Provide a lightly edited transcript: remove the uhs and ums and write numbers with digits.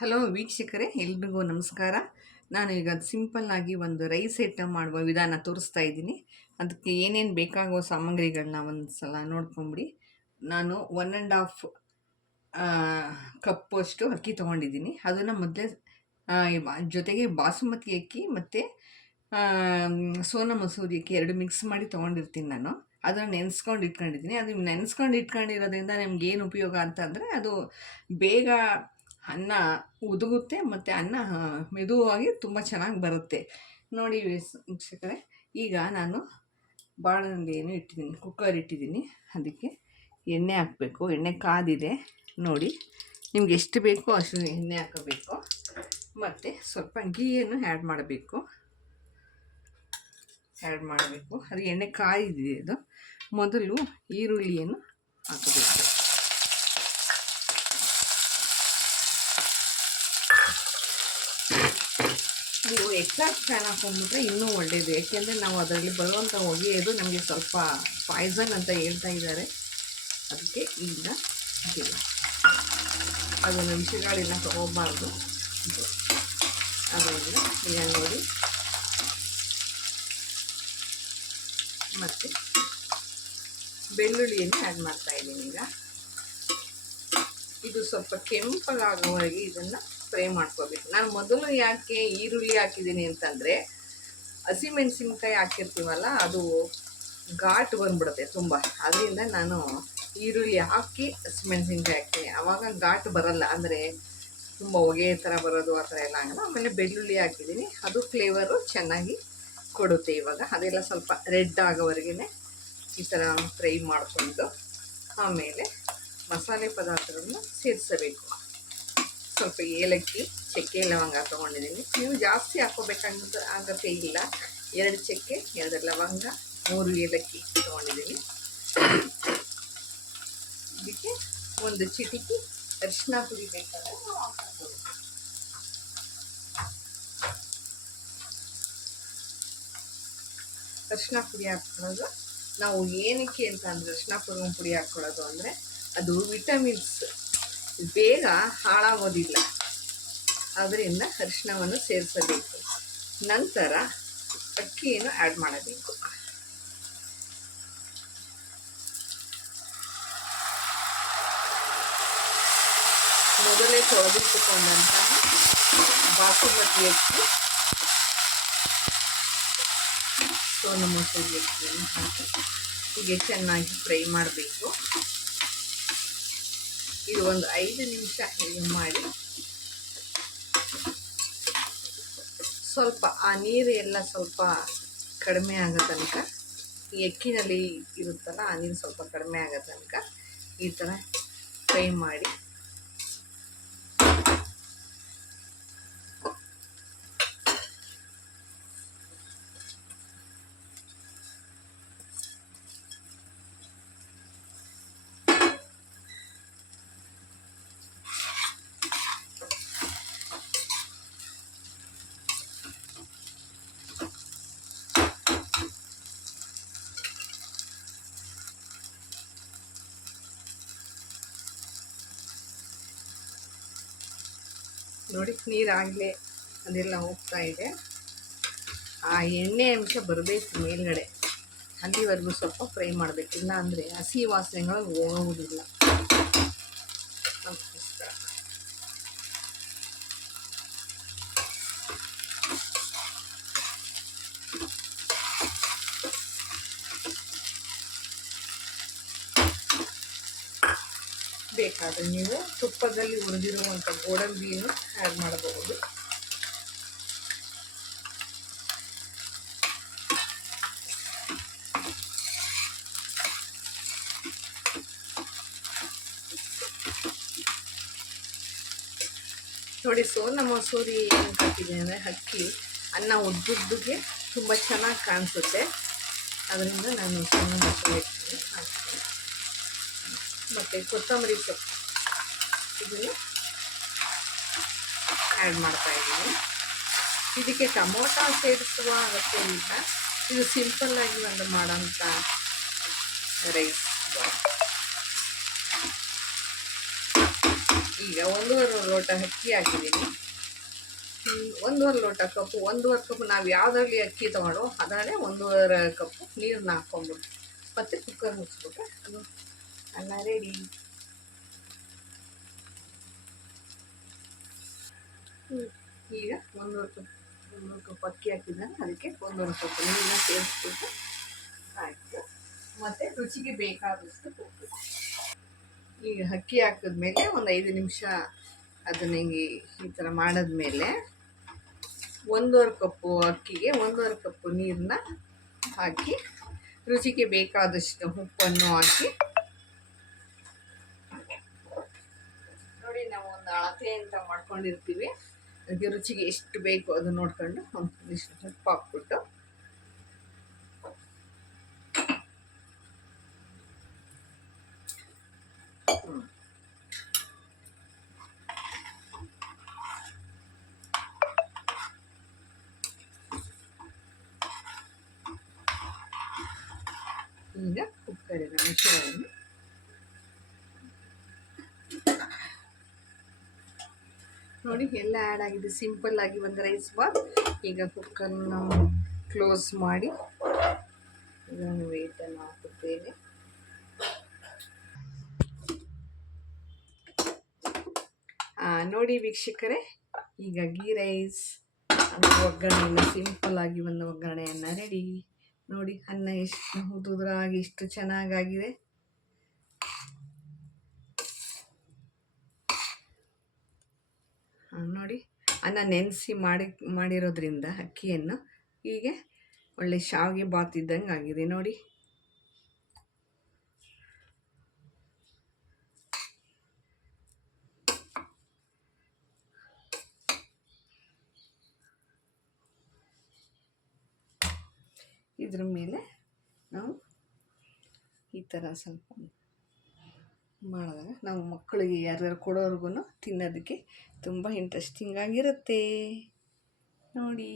Hello ವೀಕ್ಷಕರೇ, ಎಲ್ರಿಗೂ ನಮಸ್ಕಾರ. ನಾನು ಈಗ ಸಿಂಪಲ್ಲಾಗಿ ಒಂದು ರೈಸ್ ಐಟಮ್ ಮಾಡುವ ವಿಧಾನ ತೋರಿಸ್ತಾ ಇದ್ದೀನಿ. ಅದಕ್ಕೆ ಏನೇನು ಬೇಕಾಗುವ ಸಾಮಗ್ರಿಗಳನ್ನ ಒಂದು ಸಲ ನೋಡ್ಕೊಂಬಿಡಿ. ನಾನು 1.5 ಕಪ್ಪಷ್ಟು ಅಕ್ಕಿ ತೊಗೊಂಡಿದ್ದೀನಿ. ಅದನ್ನು ಮೊದಲೇ ಜೊತೆಗೆ ಬಾಸುಮತಿ ಅಕ್ಕಿ ಮತ್ತು ಸೋನಾ ಮಸೂರಿ ಅಕ್ಕಿ 2 ಮಿಕ್ಸ್ ಮಾಡಿ ತೊಗೊಂಡಿರ್ತೀನಿ ನಾನು. ಅದನ್ನು ನೆನೆಸ್ಕೊಂಡು ಇಟ್ಕೊಂಡಿದ್ದೀನಿ. ಅದು ನೆನೆಸ್ಕೊಂಡು ಇಟ್ಕೊಂಡಿರೋದ್ರಿಂದ ನಮಗೇನು ಉಪಯೋಗ ಅಂತಂದರೆ, ಅದು ಬೇಗ ಅನ್ನ ಉದುಗುತ್ತೆ ಮತ್ತು ಅನ್ನ ಮೆದುವಾಗಿ ತುಂಬ ಚೆನ್ನಾಗಿ ಬರುತ್ತೆ. ನೋಡಿ ವೀಕ್ಷಕರೇ, ಈಗ ನಾನು ಬಾಣಲೆಯನ್ನು ಇಟ್ಟಿದ್ದೀನಿ, ಕುಕ್ಕರ್ ಇಟ್ಟಿದ್ದೀನಿ. ಅದಕ್ಕೆ ಎಣ್ಣೆ ಹಾಕಬೇಕು. ಎಣ್ಣೆ ಕಾದಿದೆ ನೋಡಿ. ನಿಮ್ಗೆ ಎಷ್ಟು ಬೇಕೋ ಅಷ್ಟು ಎಣ್ಣೆ ಹಾಕಬೇಕು ಮತ್ತು ಸ್ವಲ್ಪ ಗೀಯನ್ನು ಆ್ಯಡ್ ಮಾಡಬೇಕು. ಅದು ಎಣ್ಣೆ ಕಾಯಿದೆ. ಅದು ಮೊದಲು ಈರುಳ್ಳಿಯನ್ನು ಹಾಕಬೇಕು. ನೀವು ಎಕ್ಸ್ಟ್ರಾ ಫ್ಯಾನ್ ಹಾಕೊಂಡ್ಬಿಟ್ರೆ ಇನ್ನೂ ಒಳ್ಳೆಯದು. ಯಾಕೆಂದರೆ ನಾವು ಅದರಲ್ಲಿ ಬರುವಂಥ ಹೊಗೆಯೋದು ನಮಗೆ ಸ್ವಲ್ಪ ಪಾಯ್ಸನ್ ಅಂತ ಹೇಳ್ತಾ ಇದ್ದಾರೆ. ಅದಕ್ಕೆ ಈಗ ಅದನ್ನು ವಿಷಯಗಳಿಂದ ತಗೋಬಾರ್ದು. ಅದರಿಂದ ಈಗ ನೋಡಿ, ಮತ್ತು ಬೆಳ್ಳುಳ್ಳಿಯನ್ನು ಆ್ಯಡ್ ಮಾಡ್ತಾಯಿದ್ದೀನಿ. ಈಗ ಇದು ಸ್ವಲ್ಪ ಕೆಂಪಗಾಗುವವರೆಗೆ ಇದನ್ನು ಫ್ರೈ ಮಾಡ್ಕೋಬೇಕು. ನಾನು ಮೊದಲು ಯಾಕೆ ಈರುಳ್ಳಿ ಹಾಕಿದ್ದೀನಿ ಅಂತಂದರೆ, ಹಸಿಮೆಣಸಿನ್ಕಾಯಿ ಹಾಕಿರ್ತೀವಲ್ಲ, ಅದು ಘಾಟ್ ಬಂದ್ಬಿಡುತ್ತೆ ತುಂಬ. ಅದರಿಂದ ನಾನು ಈರುಳ್ಳಿ ಹಾಕಿ ಹಸಿಮೆಣಸಿನ್ಕಾಯಿ ಹಾಕ್ತೀನಿ. ಆವಾಗ ಘಾಟ್ ಬರಲ್ಲ, ಅಂದರೆ ತುಂಬ ಹೊಗೆ ಥರ ಬರೋದು ಆ ಥರ ಎಲ್ಲ ಆಗಲ್ಲ. ಆಮೇಲೆ ಬೆಳ್ಳುಳ್ಳಿ ಹಾಕಿದ್ದೀನಿ, ಅದು ಫ್ಲೇವರು ಚೆನ್ನಾಗಿ ಕೊಡುತ್ತೆ. ಇವಾಗ ಅದೆಲ್ಲ ಸ್ವಲ್ಪ ರೆಡ್ ಆಗೋವರೆಗೆ ಈ ಥರ ಫ್ರೈ ಮಾಡಿಕೊಂಡು ಆಮೇಲೆ ಮಸಾಲೆ ಪದಾರ್ಥಗಳನ್ನು ಸೇರಿಸಬೇಕು. ಸ್ವಲ್ಪ ಏಲಕ್ಕಿ, ಚಕ್ಕೆ, ಲವಂಗ ತೊಗೊಂಡಿದ್ದೀನಿ. ನೀವು ಜಾಸ್ತಿ ಹಾಕ್ಕೋಬೇಕಾಗುತ್ತೆ ಆಗತ್ತೆ ಇಲ್ಲ. 2 ಚಕ್ಕೆ, 2 ಲವಂಗ, 3 ಏಲಕ್ಕಿ ತೊಗೊಂಡಿದ್ದೀನಿ. ಇದಕ್ಕೆ ಒಂದು ಚಿಟಿಕೆ ಅರಿಶಿನ ಪುಡಿ ಬೇಕಾದ್ರೆ ನಾವು ಹಾಕ್ಬೋದು. ಅರಿಶಿನ ಪುಡಿ ಹಾಕ್ಕೊಳ್ಳೋದು ನಾವು ಏನಕ್ಕೆ ಅಂತ ಅಂದರೆ, ಅರಿಶಿನ ಪುಡಿ ಹಾಕ್ಕೊಳ್ಳೋದು ಅಂದರೆ ಅದು ವಿಟಮಿನ್ಸ್ ಬೇಗ ಹಾಳಾಗೋದಿಲ್ಲ. ಅದರಿಂದ ಅರಿಶಿನವನ್ನು ಸೇರಿಸಬೇಕು. ನಂತರ ಅಕ್ಕಿಯನ್ನು ಆ್ಯಡ್ ಮಾಡಬೇಕು. ಮೊದಲೇ ತೊಳೆದಿಟ್ಟುಕೊಂಡಂತಹ ಬಾಸುಮತಿ ಅಕ್ಕಿ, ಸೋನಾ ಮಸೂರಿ ಅಕ್ಕಿಯನ್ನು ಹಾಕಿ ಹೀಗೆ ಚೆನ್ನಾಗಿ ಫ್ರೈ ಮಾಡಬೇಕು. ಇದು ಒಂದು 5 ನಿಮಿಷ ಹೀಗೆ ಮಾಡಿ, ಸ್ವಲ್ಪ ಆ ನೀರು ಎಲ್ಲ ಸ್ವಲ್ಪ ಕಡಿಮೆ ಆಗೋ ತನಕ, ಈ ಅಕ್ಕಿನಲ್ಲಿ ಇರುತ್ತಲ್ಲ ಆ ನೀರು ಸ್ವಲ್ಪ ಕಡಿಮೆ ಆಗೋ ತನಕ ಈ ಥರ ಫ್ರೈ ಮಾಡಿ. ನೋಡಿ, ನೀರಾಗಲೇ ಅದೆಲ್ಲ ಹೋಗ್ತಾ ಇದೆ. ಆ ಎಣ್ಣೆ ಅಂಶ ಬರಬೇಕು ಮೇಲ್ಗಡೆ, ಅಲ್ಲಿವರೆಗೂ ಸ್ವಲ್ಪ ಫ್ರೈ ಮಾಡಬೇಕು. ಇಲ್ಲ ಅಂದರೆ ಹಸಿ ವಾಸನೆಗಳು ಹೋಗುವುದಿಲ್ಲ. ಅದಕ್ಕೋಸ್ಕರ ಬೇಕಾದರೆ ನೀವು ತುಪ್ಪದಲ್ಲಿ ಹುರಿದಿರುವಂಥ ಗೋಡಂಬಿಯನ್ನು ಆ್ಯಡ್ ಮಾಡಬಹುದು. ನೋಡಿ, ಸೋನಾ ಮಸೂರಿ ಏನು ಹಾಕಿದ್ದೀನಿ ಅಂದರೆ ಅಕ್ಕಿ ಅನ್ನ ಉದ್ದುದ್ದಕ್ಕೆ ತುಂಬ ಚೆನ್ನಾಗಿ ಕಾಣಿಸುತ್ತೆ. ಅದರಿಂದ ನಾನು ಸೋನಾ ಮಸೂರಿ ಹಾಕ್ತೀನಿ. ಮತ್ತು ಕೊತ್ತಂಬರಿ ಸೊಪ್ಪು ಇದನ್ನು ಆ್ಯಡ್ ಮಾಡ್ತಾಯಿದ್ದೀನಿ. ಇದಕ್ಕೆ ಟೊಮೊಟೊ ಸೇರಿಸುವ ಅಗತ್ಯ ಇಲ್ಲ. ಇದು ಸಿಂಪಲ್ಲಾಗಿ ಒಂದು ಮಾಡೋಂಥ ರೈಸ್. ಈಗ 1.5 ಲೋಟ ಅಕ್ಕಿ ಹಾಕಿದ್ದೀನಿ. 1.5 ಲೋಟ ಕಪ್ಪು, 1.5 ಕಪ್ ನಾವು ಯಾವುದ್ರಲ್ಲಿ ಅಕ್ಕಿ ತೊಗೊಂಡು ಅದರಲ್ಲೇ 1.5 ಕಪ್ಪು ನೀರನ್ನ ಹಾಕ್ಕೊಂಬಿಟ್ಟು ಮತ್ತು ಕುಕ್ಕರ್ ಮುಚ್ಚಿಬಿಟ್ರೆ ಅದು ಅನ್ನ ರೆಡಿ. ಈಗ 1.5 ಕಪ್ ಅಕ್ಕಿ ಹಾಕಿದ್ದಾಗ ಅದಕ್ಕೆ 1.5 ಕಪ್ ನೀರನ್ನ ಸೇರಿಸ್ಬಿಟ್ಟು ಆಯಿತು. ಮತ್ತು ರುಚಿಗೆ ಬೇಕಾದಷ್ಟು ಉಪ್ಪು. ಈಗ ಅಕ್ಕಿ ಹಾಕಿದ್ಮೇಲೆ ಒಂದು 5 ನಿಮಿಷ ಅದನ್ನ ಹಿಂಗೆ ಈ ಥರ ಮಾಡಿದ್ಮೇಲೆ 1.5 ಕಪ್ಪು ಅಕ್ಕಿಗೆ 1.5 ಕಪ್ಪು ನೀರನ್ನ ಹಾಕಿ ರುಚಿಗೆ ಬೇಕಾದಷ್ಟು ಉಪ್ಪನ್ನು ಹಾಕಿ ನೋಡಿ, ನಾವು ಒಂದು ಅಳತೆ ಅಂತ ಮಾಡ್ಕೊಂಡಿರ್ತೀವಿ. ಅದಕ್ಕೆ ರುಚಿಗೆ ಎಷ್ಟು ಬೇಕು ಅದು ನೋಡ್ಕೊಂಡು ಒಂದಿಷ್ಟು ಉಪ್ಪು ಹಾಕ್ಬಿಟ್ಟು ಈಗ ಕುಕ್ಕರಿನ ಮುಚ್ಚಳವನ್ನು ನೋಡಿ ಎಲ್ಲ ಆ್ಯಡ್ ಆಗಿದೆ. ಸಿಂಪಲ್ ಆಗಿ ಒಂದು ರೈಸ್ ಬಾತ್. ಈಗ ಕುಕ್ಕರ್ನ ಕ್ಲೋಸ್ ಮಾಡಿ ಇದನ್ನು ವೇಟನ್ನು ಹಾಕುತ್ತೇನೆ. ನೋಡಿ ವೀಕ್ಷಕರೇ, ಈಗ ಗೀ ರೈಸ್ ಒಗ್ಗರಣೆಯನ್ನು ಸಿಂಪಲ್ ಆಗಿ ಒಂದು ಒಗ್ಗರಣೆಯನ್ನು ರೆಡಿ. ನೋಡಿ ಅನ್ನ ಎಷ್ಟು ಉದುರಾಗಿ ಎಷ್ಟು ಚೆನ್ನಾಗಾಗಿದೆ. ನೋಡಿ ಅನ್ನ ನೆನೆಸಿ ಮಾಡಿರೋದ್ರಿಂದ ಅಕ್ಕಿಯನ್ನು ಹೀಗೆ ಒಳ್ಳೆ ಶಾವಿಗೆ ಬಾತ್ ಇದ್ದಂಗೆ ಆಗಿದೆ ನೋಡಿ. ಇದ್ರ ಮೇಲೆ ನಾವು ಈ ಥರ ಸ್ವಲ್ಪ ಮಾಡಿದಾಗ ನಾವು ಮಕ್ಕಳಿಗೆ ಯಾರ್ಯಾರು ಕೊಡೋರ್ಗು ತಿನ್ನೋದಕ್ಕೆ ತುಂಬ ಇಂಟ್ರೆಸ್ಟಿಂಗ್ ಆಗಿರುತ್ತೆ ನೋಡಿ.